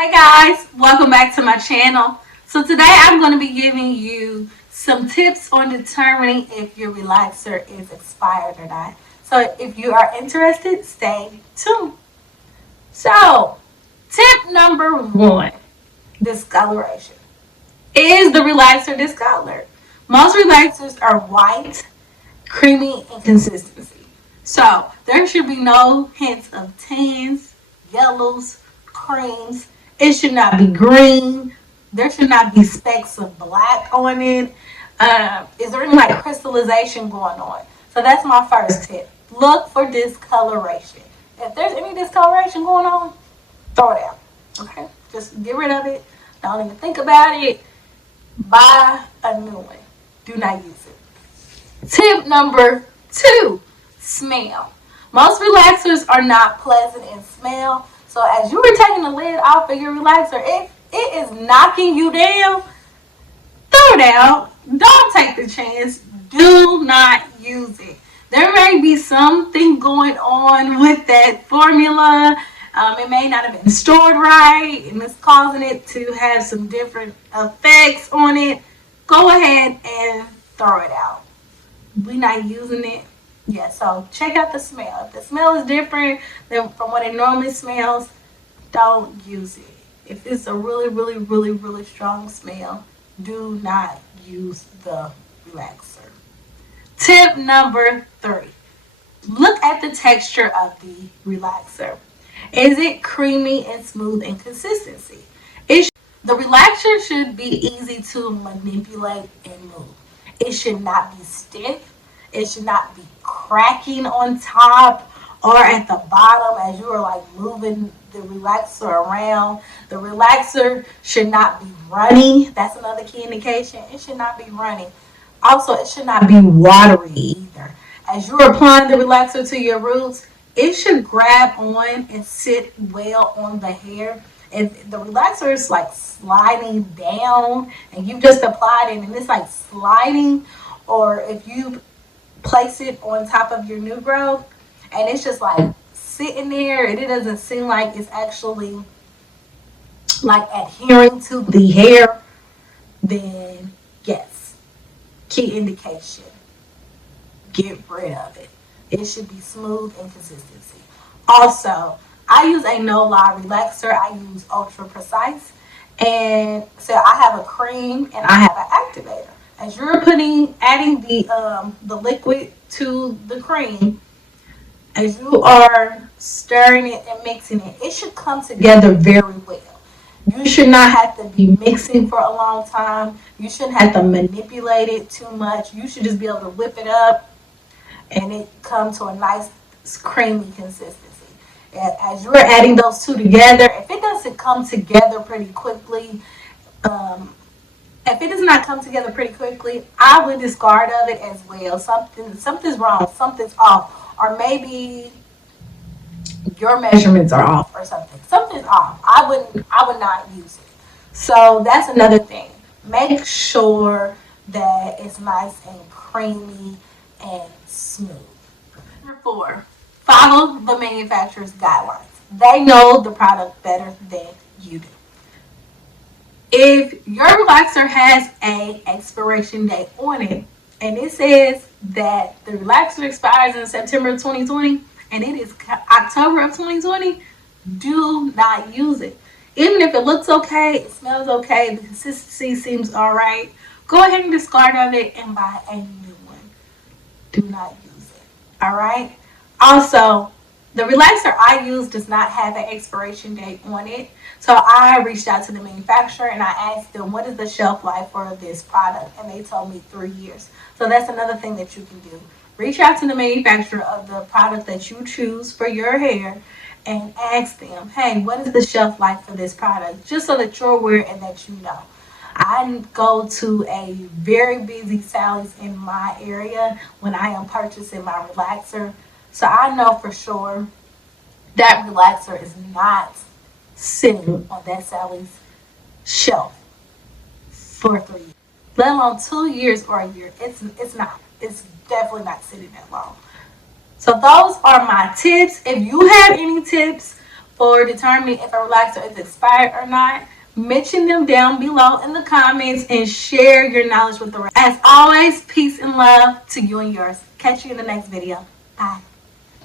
Hey guys, welcome back to my channel. So today I'm going to be giving you some tips on determining if your relaxer is expired or not. So if you are interested, stay tuned. So tip number one, discoloration. Is the relaxer discolored? Most relaxers are white, creamy in consistency. So there should be no hints of tans, yellows, creams. It should not be green. There should not be specks of black on it. Is there any like crystallization going on? So that's my first tip. Look for discoloration. If there's any discoloration going on, throw it out. Okay? Just get rid of it. Don't even think about it. Buy a new one. Do not use it. Tip number two, smell. Most relaxers are not pleasant in smell. So as you are taking the lid off of your relaxer, if it is knocking you down, throw it out. Don't take the chance. Do not use it. There may be something going on with that formula. It may not have been stored right, and it's causing it to have some different effects on it. Go ahead and throw it out. We're not using it. Yeah, so check out the smell. If the smell is different than from what it normally smells, don't use it. If it's a really strong smell, do not use the relaxer. Tip number three, look at the texture of the relaxer. Is it creamy and smooth in consistency? The relaxer should be easy to manipulate and move. It should not be stiff. It should not be cracking on top or at the bottom as you are like moving the relaxer around. The relaxer should not be runny. That's another key indication. It should not be running. Also, it should not be watery either. As you're applying the relaxer to your roots, it should grab on and sit well on the hair. If the relaxer is like sliding down and you just applied it and it's like sliding, or if you place it on top of your new growth and it's just like sitting there and it doesn't seem like it's actually like adhering to the hair, then yes, key indication, get rid of it. It should be smooth and consistency. Also, I use a no-lie relaxer. I use Ultra Precise. And so I have a cream and I have an activator. As you're adding the liquid to the cream, as you are stirring it and mixing it, it should come together very well. You should not have to be mixing for a long time. You shouldn't have to manipulate it too much. You should just be able to whip it up and it come to a nice creamy consistency. And as you're adding those two together, if it doesn't come together pretty quickly, if it does not come together pretty quickly, I would discard of it as well. Something's wrong, something's off, or maybe your measurements are off or something. Something's off. I would not use it. So that's another thing. Make sure that it's nice and creamy and smooth. Number four, follow the manufacturer's guidelines. They know the product better than you do. If your relaxer has a expiration date on it and it says that the relaxer expires in September 2020 and it is October of 2020, do not use it. Even if it looks okay, it smells okay, the consistency seems all right, go ahead and discard of it and buy a new one. Do not use it. All right? Also, the relaxer I use does not have an expiration date on it. So I reached out to the manufacturer and I asked them, what is the shelf life for this product? And they told me 3 years. So that's another thing that you can do. Reach out to the manufacturer of the product that you choose for your hair and ask them, hey, what is the shelf life for this product? Just so that you're aware and that you know. I go to a very busy Sally's in my area when I am purchasing my relaxer. So I know for sure that relaxer is not sitting on that Sally's shelf for 3 years, let alone 2 years or a year. It's not. It's definitely not sitting that long. So those are my tips. If you have any tips for determining if a relaxer is expired or not. Mention them down below in the comments and share your knowledge with the rest. As always, peace and love to you and yours. Catch you in the next video. Bye.